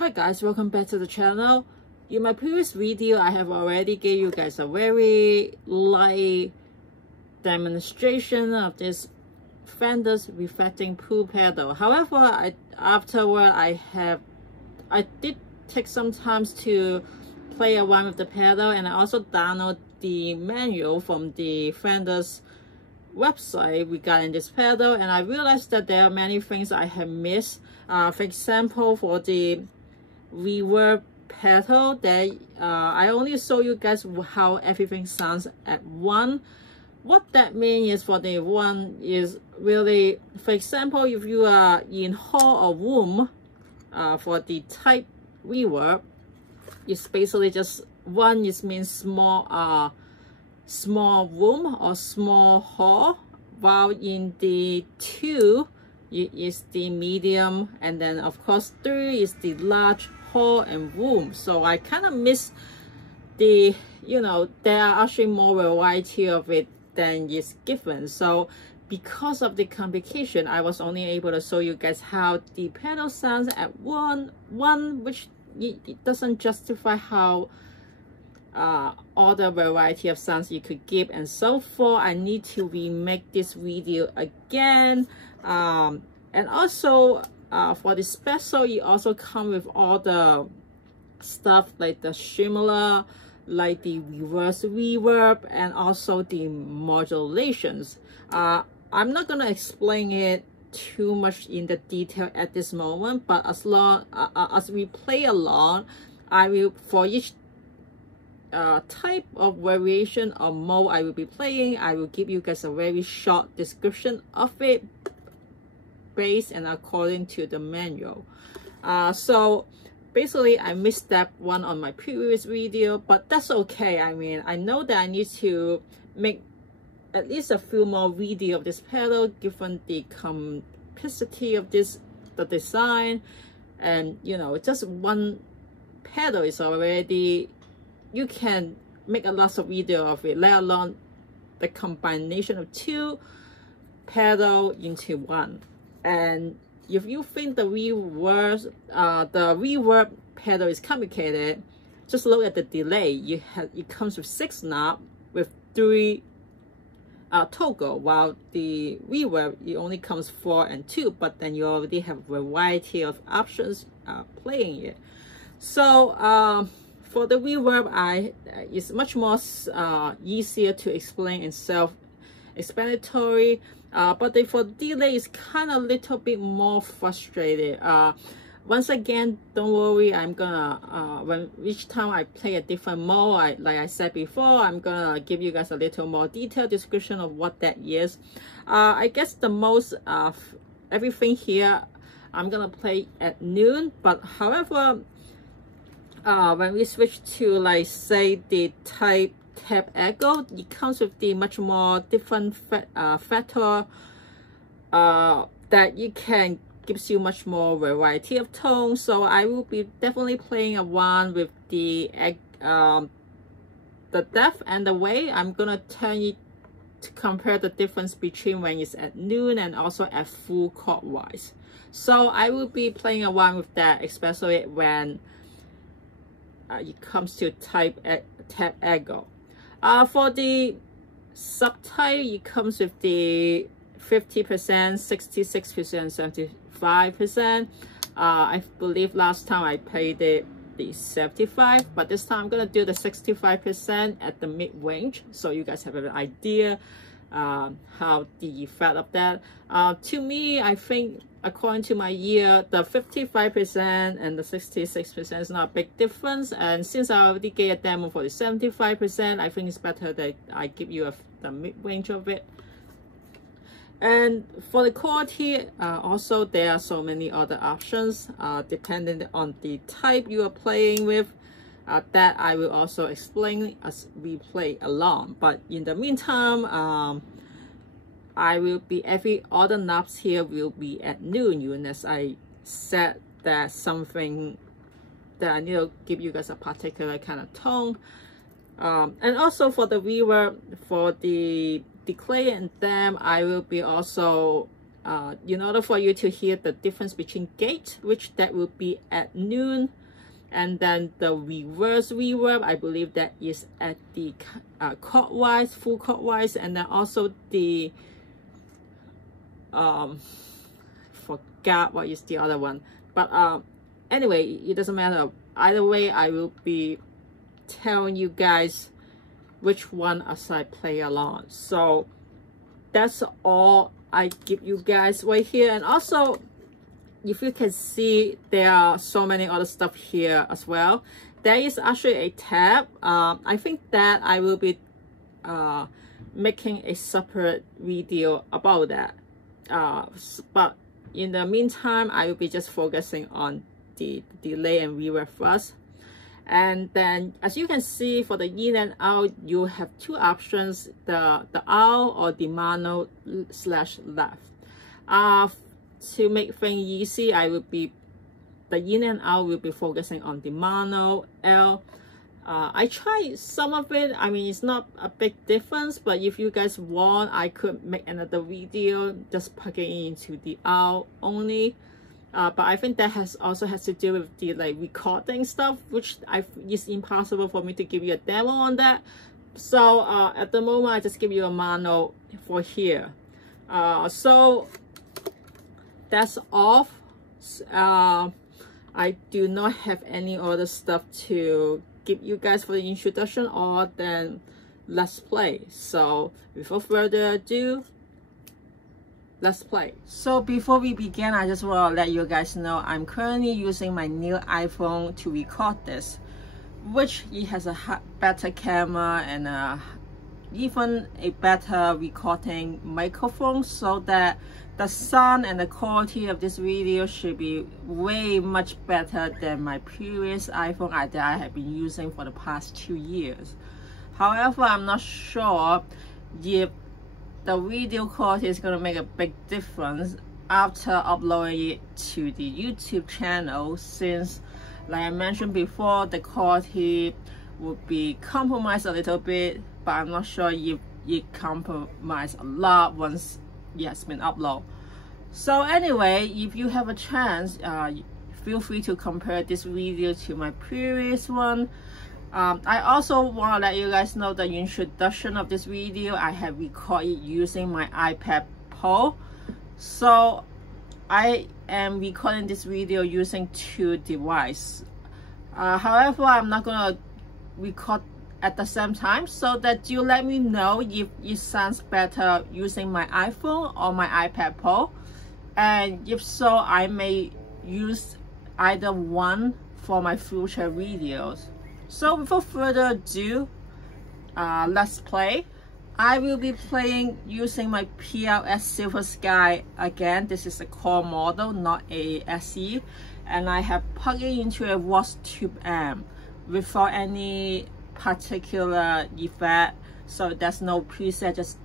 Hi guys, welcome back to the channel. In my previous video, I have already gave you guys a very light demonstration of this Fender's reflecting pool pedal. However, afterward I did take some time to play around with the pedal, and I also download the manual from the Fender's website regarding this pedal, and I realized that there are many things I have missed. For example, for the reverb pedal, that I only show you guys how everything sounds at one. What that means is, for the one is really, for example, if you are in hall or room, for the type reverb, it's basically just one is means small room or small hall, while in the two is the medium, and then of course 3 is the large hall and room. So I kind of miss the, there are actually more variety of it than is given. So because of the complication, I was only able to show you guys how the pedal sounds at one, which it doesn't justify how all the variety of sounds you could give. And so far I need to remake this video again, and also for the special, it also comes with all the stuff like the shimmer, like the reverse reverb, and also the modulations. I'm not gonna explain it too much in the detail at this moment, but as long as we play along, I will, for each type of variation or mode I will be playing, I will give you guys a very short description of it based and according to the manual. So basically I missed step 1 on my previous video, but that's okay. I mean, I know that I need to make at least a few more video of this pedal given the complexity of the design, and just one pedal is already, you can make a lot of video of it, let alone the combination of 2 pedal into one. And if you think the reverb pedal is complicated, just look at the delay. It comes with 6 knobs with 3 toggle, while the reverb, it only comes 4 and 2, but then you already have a variety of options playing it. So for the reverb, it's much more easier to explain and self-explanatory, but for delay, it's kind of a little bit more frustrated. Once again, don't worry, I'm gonna when each time I play a different mode, like I said before, I'm gonna give you guys a little more detailed description of what that is. I guess the most everything here I'm gonna play at noon, but however, when we switch to, like, say, the type tap echo, it comes with the much more different factor that you can gives you much more variety of tones. So I will be definitely playing a one with the depth and the weight. I'm gonna turn it to compare the difference between when it's at noon and also at full chord wise. So I will be playing a one with that, especially when it comes to tap echo. For the subtype, it comes with the 50%, 66%, 75%. I believe last time I played the 75, but this time I'm gonna do the 65% at the mid-range, so you guys have an idea how the effect of that. To me, I think, according to my ear, the 55% and the 66% is not a big difference, and since I already gave a demo for the 75%, I think it's better that I give you the mid-range of it. And for the quality, also there are so many other options depending on the type you are playing with, that I will also explain as we play along. But in the meantime, I will be, all the knobs here will be at noon, as I said, that something that I need to give you guys a particular kind of tone. And also for the reverb, for the decay and damp, I will be also in order for you to hear the difference between gate, which that will be at noon, and then the reverse reverb, I believe that is at the chord-wise, full chord-wise, and then also the forgot what is the other one, but anyway, it doesn't matter. Either way, I will be telling you guys which one as I play along. So that's all I give you guys right here. And also, if you can see, there are so many other stuff here as well. There is actually a tab. I think that I will be making a separate video about that. But in the meantime, I will be just focusing on the delay and reverb first. And then, as you can see, for the in and out, you have two options: the out or the mono / left. To make things easy, I will be the in and out will be focusing on the mono L. I tried some of it. I mean, it's not a big difference, but if you guys want, I could make another video just plugging into the out only. But I think that also has to do with the like recording stuff, which it's impossible for me to give you a demo on that. So at the moment, I just give you a mono for here. So that's all. I do not have any other stuff to give you guys for the introduction, or then let's play. So without further ado, let's play. So before we begin, I just want to let you guys know I'm currently using my new iPhone to record this, which it has a better camera and even a better recording microphone, so that the sound and the quality of this video should be way much better than my previous iPhone that I have been using for the past 2 years. However, I'm not sure if the video quality is going to make a big difference after uploading it to the YouTube channel, since, like I mentioned before, the quality would be compromised a little bit, but I'm not sure if it compromised a lot once it has been uploaded. So anyway, if you have a chance, feel free to compare this video to my previous one. I also want to let you guys know the introduction of this video I have recorded using my iPad Pro. So I am recording this video using 2 devices. However, I'm not going to record at the same time, so that you let me know if it sounds better using my iPhone or my iPad Pro, and if so, I may use either one for my future videos. So without further ado, let's play. I will be playing using my PLS Silver Sky again. This is a core model, not a SE, and I have plugged it into a Vox Tube amp without any particular effect, so there's no preset, just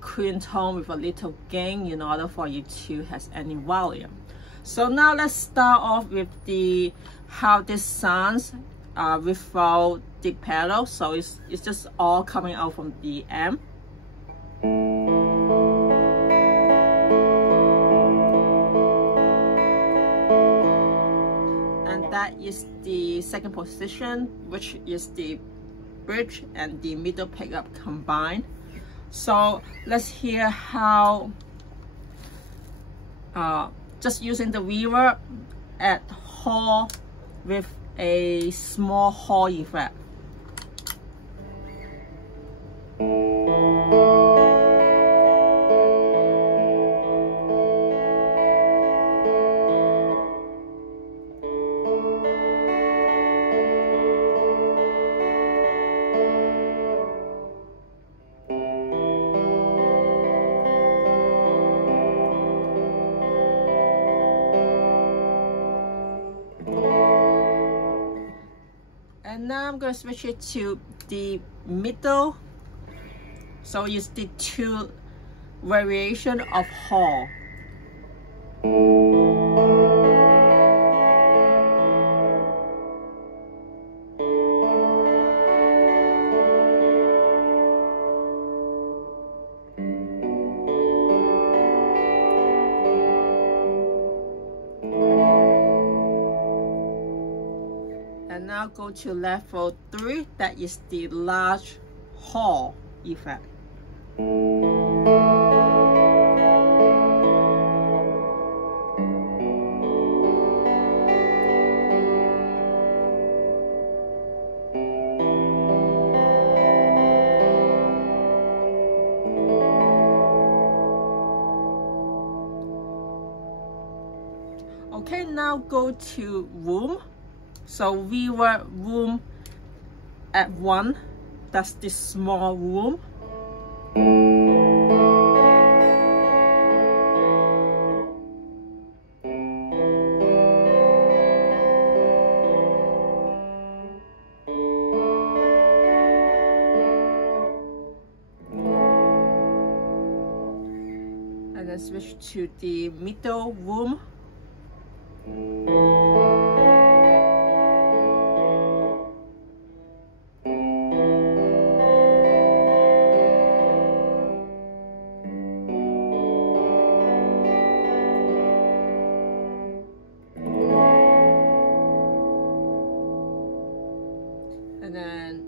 clean tone with a little gain in order for you to have any volume. So now let's start off with the how this sounds without the pedal. So it's just all coming out from the amp. And that is the second position, which is the bridge and the middle pickup combined. So let's hear how just using the reverb at hall with a small hall effect. And now I'm going to switch it to the middle. So it's the 2 variation of hall. And now go to level 3, that is the large hall effect. Okay, now go to room. So Reverb room at 1, that's this small room. And then switch to the middle room. And then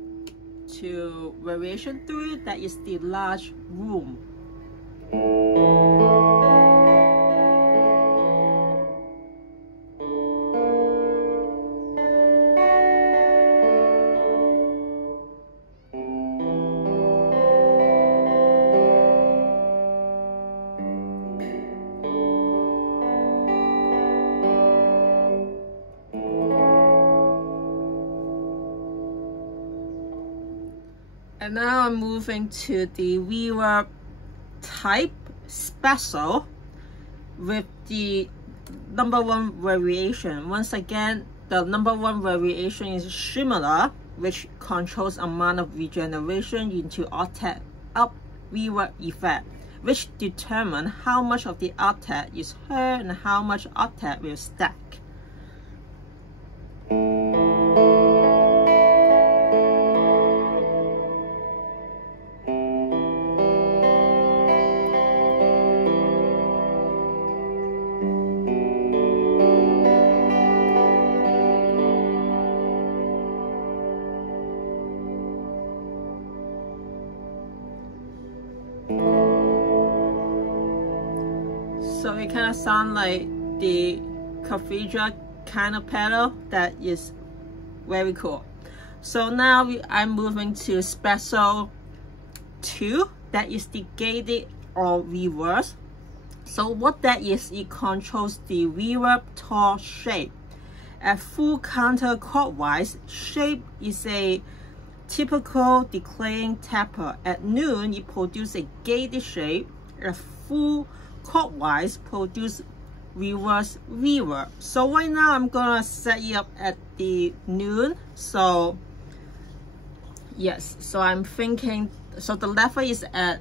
to variation 3, that is the large room. And now I'm moving to the Reverb type special with the #1 variation. Once again, the #1 variation is similar, which controls amount of regeneration into octet up reverb effect, which determine how much of the octet is heard and how much octet will stack. So it kind of sounds like the cathedral kind of pedal. That is very cool. So now I'm moving to special 2, that is the gated or reverse. So what that is, it controls the reverb tone shape. At full counterclockwise, shape is a typical decaying taper. At noon, it produces a gated shape. At full clockwise, produce reverse reverb. So right now I'm gonna set it up at the noon. So yes, so I'm thinking, so the level is at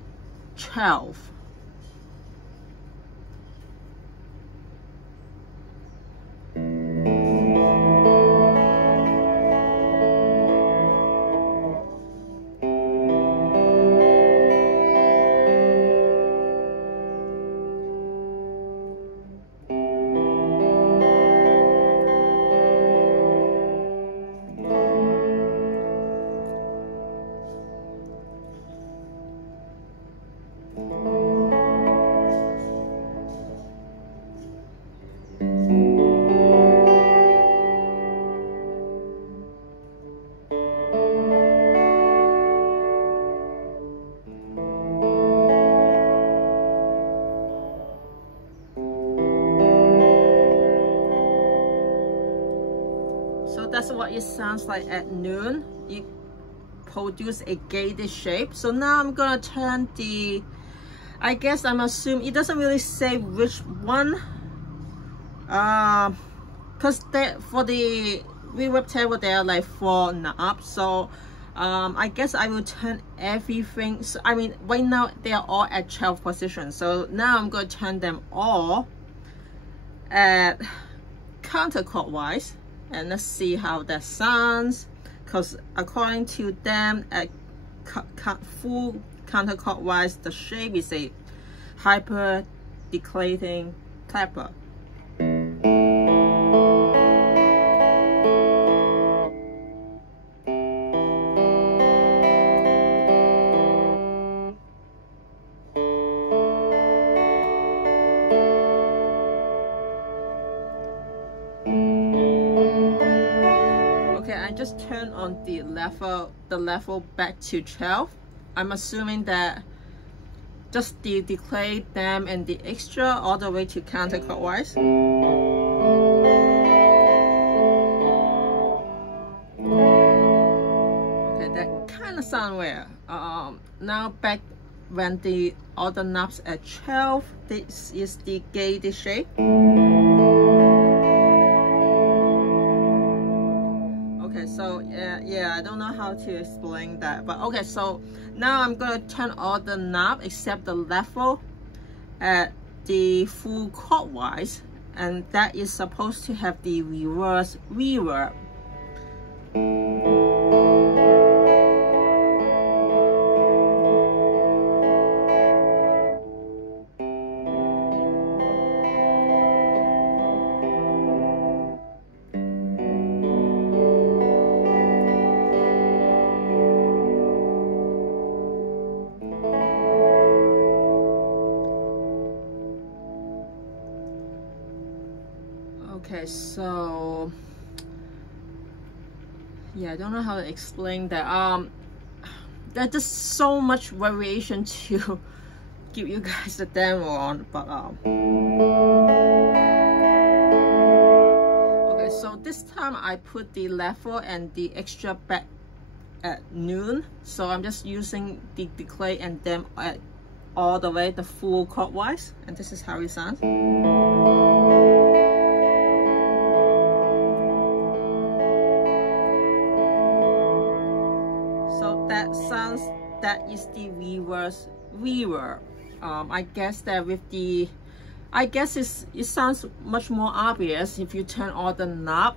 12. So that's what it sounds like at noon. It produces a gated shape. So now I'm gonna turn the, I guess I'm assuming it doesn't really say which one, because for the reverb table there are like 4 knobs. So I guess I will turn everything. So I mean, right now they are all at 12 position. So now I'm going to turn them all at counterclockwise, and let's see how that sounds. Because according to them, at full counterclockwise, the shape is a hyper decaying clapper. Okay, I just turned on the level back to 12. I'm assuming that just the decay, damp, and the extra all the way to counterclockwise. Okay, that kind of sound weird. Now back when the other knobs at 12, this is the gauge shape. Okay, so yeah, I don't know how to explain that, but okay, so now I'm gonna turn all the knob except the level at the full clockwise, and that is supposed to have the reverse reverb. Okay, so yeah, I don't know how to explain that. There's just so much variation to give you guys the demo on, but okay, so this time I put the level and the extra back at noon, so I'm just using the decay and damp at all the way the full clockwise, and this is how it sounds. That is the reverse reverb. I guess that with the, it sounds much more obvious if you turn all the knob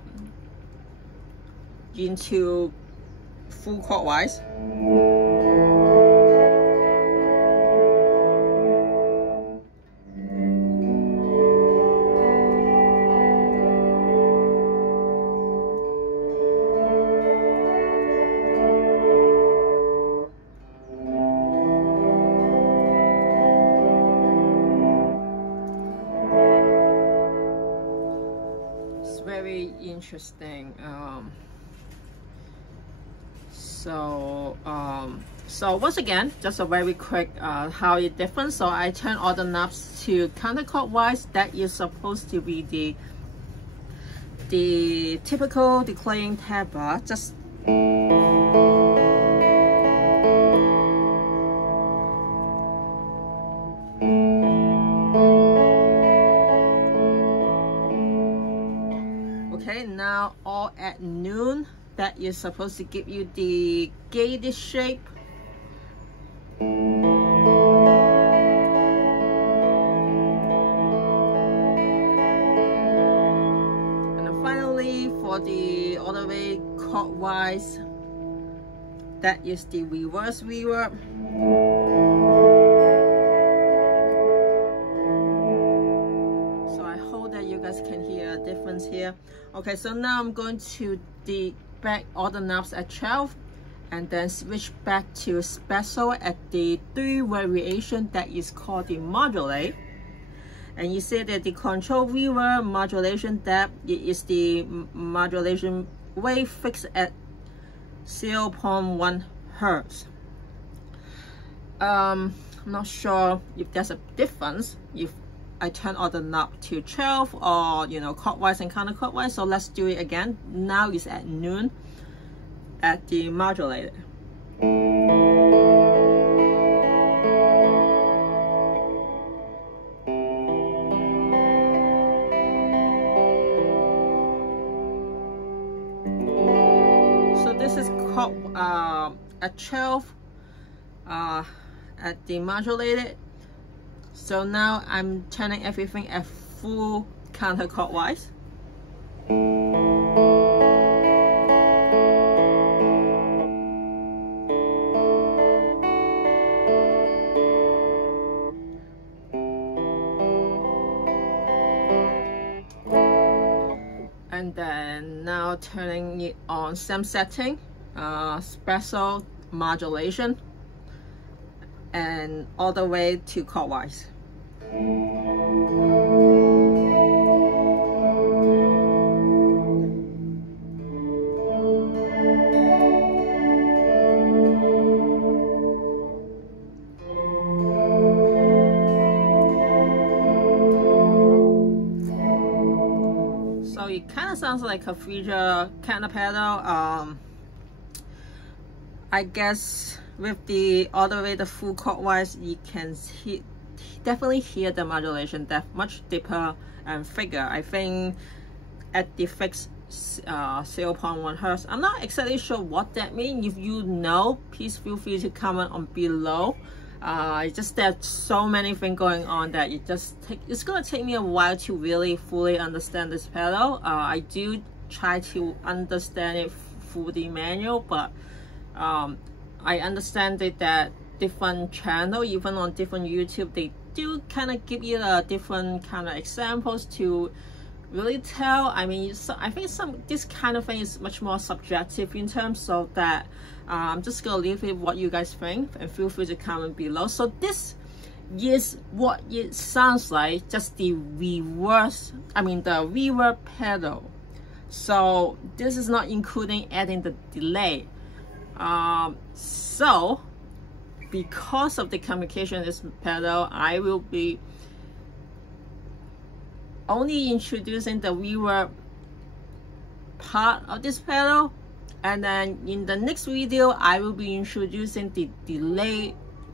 into full clockwise. Very interesting. So once again, just a very quick how it different. So I turn all the knobs to counterclockwise. That is supposed to be the typical decaying tabla. Just okay, now all at noon, that is supposed to give you the gauge shape. And then finally, for the all the way clockwise, that is the reverse reverb. You guys can hear a difference here. Okay, so now I'm going to back all the knobs at 12 and then switch back to special at the 3 variation that is called the modulate. And you see that the control reverb modulation depth is the modulation wave fixed at 0.1 Hertz. I'm not sure if there's a difference if I turn all the knob to 12 or clockwise and counterclockwise. So let's do it again. Now it's at noon at the modulator. So this is at 12 at the modulated. So now I'm turning everything at full counterclockwise. And then now turning it on same setting, special modulation, and all the way to clockwise. of sounds like a future kind of pedal. I guess with the all the way the full chord wise, you can definitely hear the modulation much deeper and thicker. I think at the fixed 0.1 hertz. I'm not exactly sure what that means. If you know, please feel free to comment on below. It's just there's so many things going on that it's gonna take me a while to really fully understand this pedal. I do try to understand it through the manual, but I understand that different channel, even on different YouTube, they do kind of give you a different kind of examples to really tell. I mean, I think this kind of thing is much more subjective in terms of that. I'm just gonna leave it what you guys think, and feel free to comment below. So this is what it sounds like, just the reverse, I mean the reverb pedal. So this is not including adding the delay. So because of the communication of this pedal, I will be only introducing the reverb part of this pedal, and then in the next video I will be introducing the delay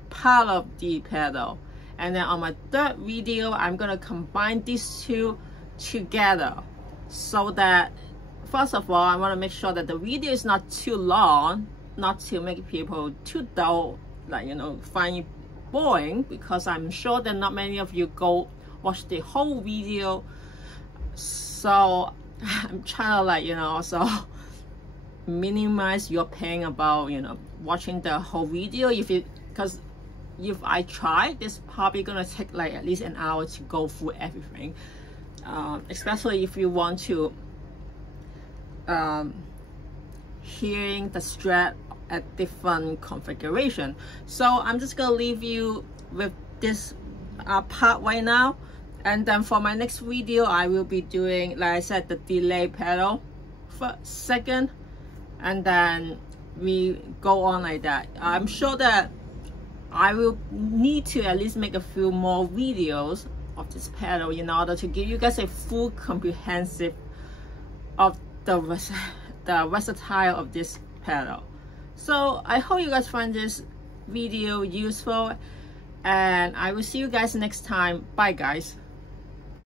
part of the pedal, and then on my third video I'm gonna combine these two together, so that first of all I want to make sure that the video is not too long, not to make people too dull, like, you know, find it boring, because I'm sure that not many of you go watch the whole video. So I'm trying to, like, you know, so minimize your pain about, you know, watching the whole video. Because if I try, this probably gonna take like at least an hour to go through everything, especially if you want to hearing the Strat at different configuration. So I'm just gonna leave you with this part right now, and then for my next video I will be doing, like I said, the delay pedal for second, and then we go on like that. I'm sure that I will need to at least make a few more videos of this pedal in order to give you guys a full comprehensive of the versatile of this pedal. So I hope you guys find this video useful, and I will see you guys next time. Bye guys.